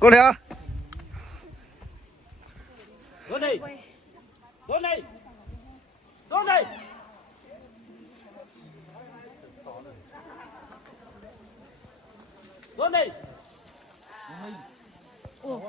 Cô này à? Cô này. Cô này. Cô này. Cô này. Ủa.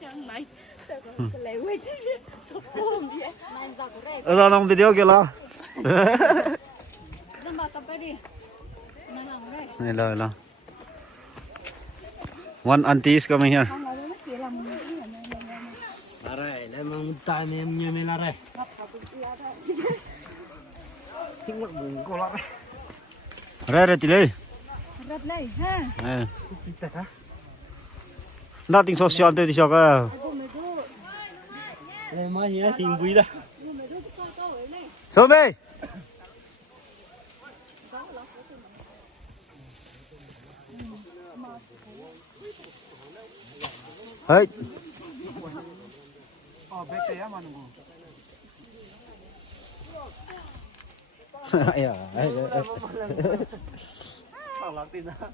Yang này. Lấy quay thế. Sốc buông đi. Ra làm video kia là. Dâm bà tập cái đi. Này là. One auntie is coming here. Aray, lemang time em như mình là đây. Thích ngọn bùng cô lắm. Ra tili. Rất này ha. Nothing social tới thì sao cơ? Em mới nhớ tìm quý đó. Số bê. Hey.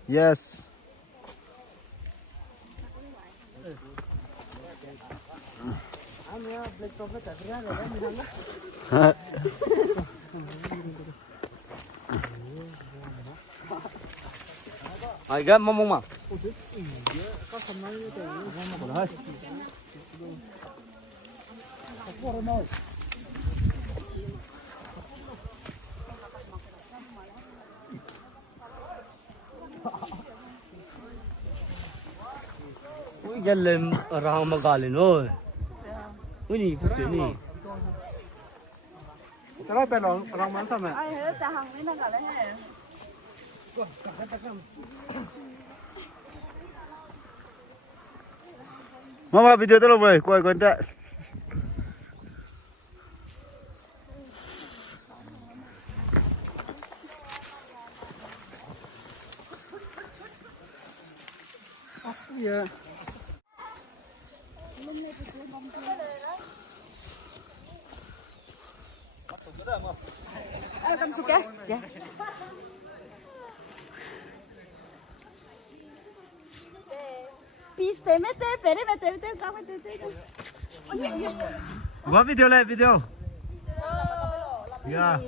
Yes. Ai gam mong mà. Ui dân lên rang mà gà lên rồi. Ui nhỉ phụ chuyện nhỉ. Cái đó bên lòng mắm sao mẹ? Ai hết ta hàng mấy nó cả đấy hè. Mama video tới đâu rồi? Quay quên tệ. Asya. Ai cầm chụp cái? Dạ. Piste mete, pere mete, cao mete. Có video này video. Yeah.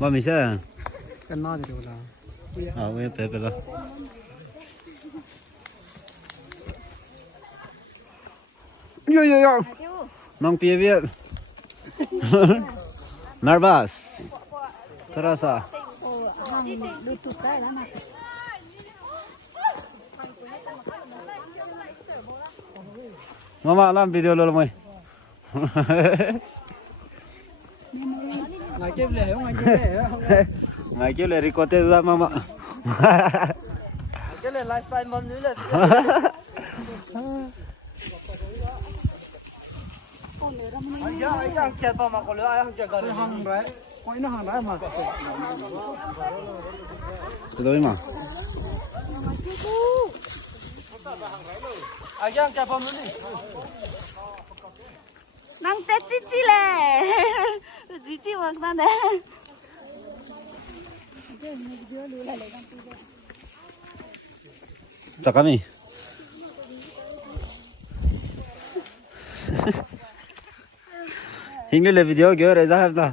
Có mình sẽ. Cái nó thì được rồi. Nghe bé bé đó. Yo. Nong pia Việt. Nervous. Terasa. Đôi tụt cái đó mà. Mama làm video luôn mày. Ngày chép lẻ không anh chép lẻ không? Ngày kia lại record ra mama. Cái này lifestyle món nữa là. Anh chặt vào mà còn nữa ai không chặt gần. Hàng đấy. Quay nó hàng đấy mà. Từ mà. Anh chặt vào nữa đi. Năng tết chi lệ. Chi mà ta đấy. Chào kami. Hình như video kiểu này ra không nào?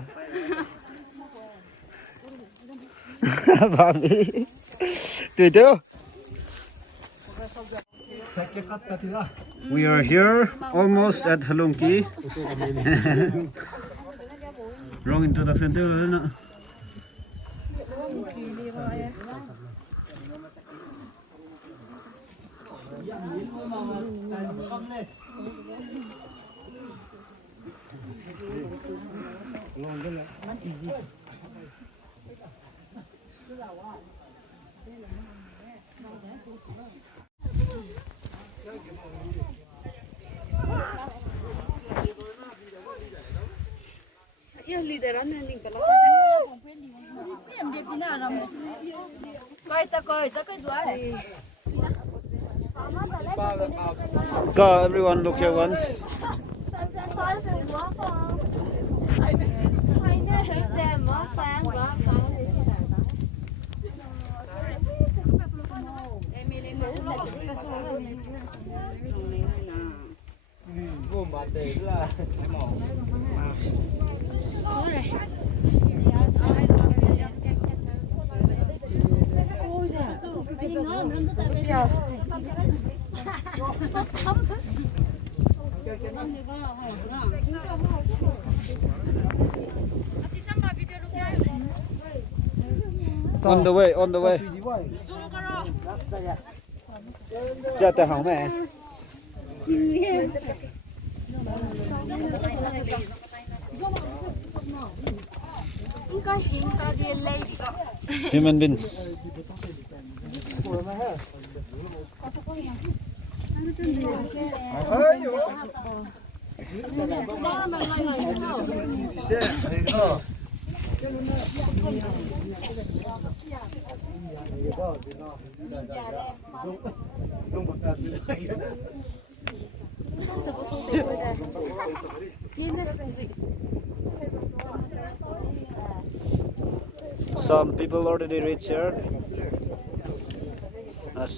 Bà đi. Từ từ. We are here almost at Halongki. Wrong introduction too. Yêu lideran nên cái đó. Em đi pin nào rồi? Coi ta coi rồi. Go, everyone look here once. có sự quá không? Hay nó thử xem món sáng quá không? Gồm bà tệ là On the way, on the way. Cha ta hỏng mẹ. Human being. Some people already reach here. Yes.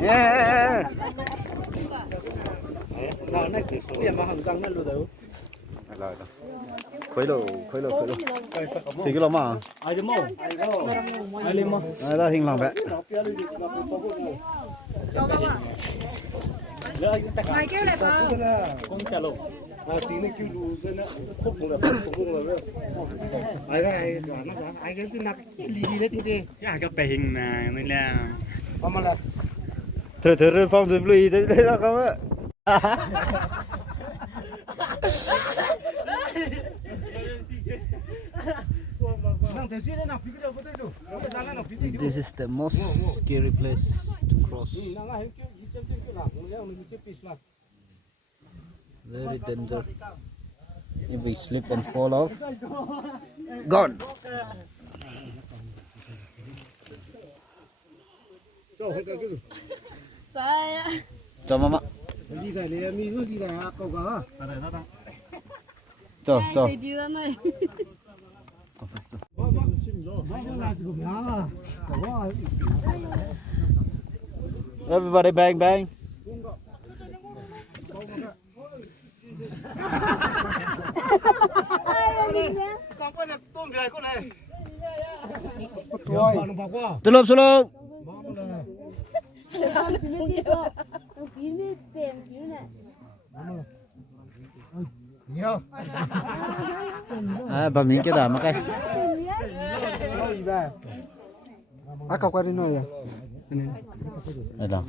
Yeah. nó này cái điểm mà hàng răng nó lùi đâu. Rồi. Khuấy đồ. Thì cái lắm mà. Ai đi mau. Ai lên mau. Đó hình lòng vậy. Mày kêu lại bao. Con chả lộ. Tí này kêu đủ dân á, khúc cũng là rồi. Ai cái gì nặng lì đấy thế. Cái cái bề hình mà nên là. Có mà là. Thử phong rồi lùi đấy là không á. This is the most scary place to cross. Very danger. If we slip and fall off, gone. Cho mama. Đi này này mi cứ đi này cậu cả. Cho. Everybody bang bang. Con này tôm về con này. Tulop. Nhiều. Bà miếng cái đà mà cái. Cậu qua đi nói à? Đây đâu.